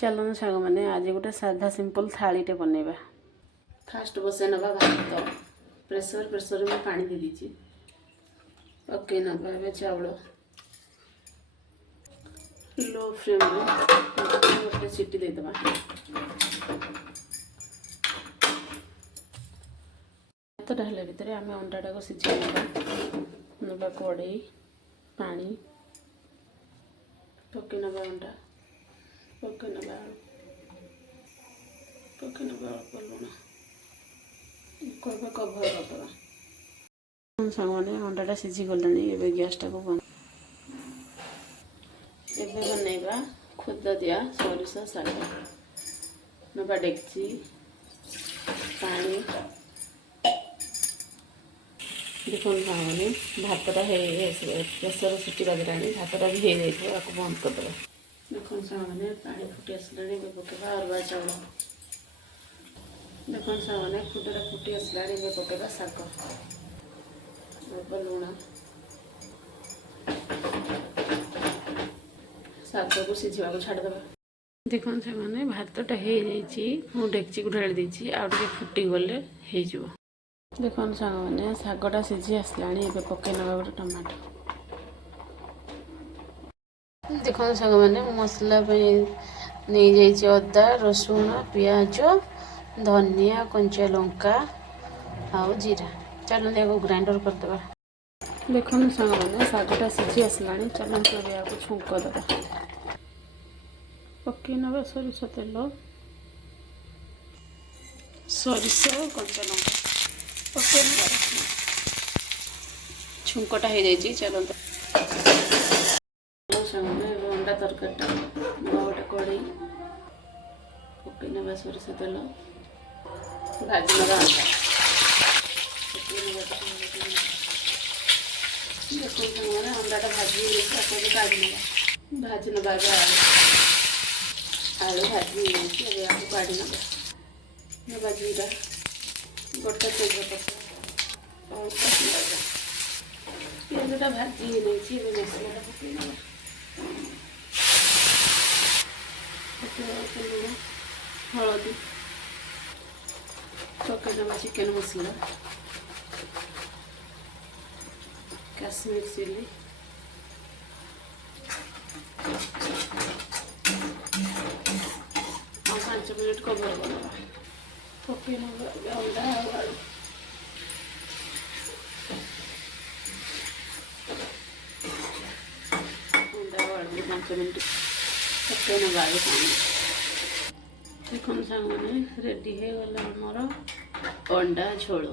चलो सांग मैंने आज गोटे साधा सिंपल थालीटे बनइबा। फास्ट बसई नवा भात प्रेसर में पानी दे दीजिए। पकई नवा चाउल लो फ्लेम में गोटे सीटी देदबा। भात ढाला भितर आम अंडाटा को सिझे नवा कड़े पानी पकई नवा अंडा पकई नवा अल्प लुण कवर करदे सामने अंडाटा सिझी गलानी। एवं गैसटा को बंद एवं बनइबा खुद दिया सोरिष शाग नवा डेक्ची पानी देखो सामने भातटा प्रेसर सीटी बाजरा भातटा भी हो जाए बंद करदे। देखो सामने पानी फुटी आसला पकेबा अरुआ चाउल। देखो सामने फुटटा फुटी आसला पकेबा शाग लुण शाग को सिझा छाड़देबा। देखो सामने भातटा हो डेक्ची को ढाली देती आउ फुटी गले हो। देखो साग मैंने शागटा सिझी आसला पकई नवा गोटे टमाटो। देखो साग मैंने मसला नहीं जाइए अदा रसुण पियाज धनिया कंचा लंका आउ जीरा। चलो देखो ग्राइंडर करदे। देखो साग मैंने शागटा सिझी आसला चलो छुंक दबा। पकई नवा सोरिष तेल सोरिष कंचा लंका पकई नवा छुंकटा हो जाइए। चलते अंडा तरकारीटा गोटे कड़े पकई नवा सोरिष तेल भाजी नवा अंडा देखो अंडाटा भाजी काढ़ी नवा भाजी नवा आलू भाजी काढ़ी नवा जीरा गोटे तेजपत्ता पियाजटा भाजी नहीं मसलाटा पकई नवा लुण हलदी पकई नवा चिकेन मसला काश्मीर चिली 5 मिनट कवर करवा पकई नवा अंडा आलू अंडा आलू 5 मिनट पकई नवा पानी। देखो सामने रेडी हो गला मोर अंडा झोल।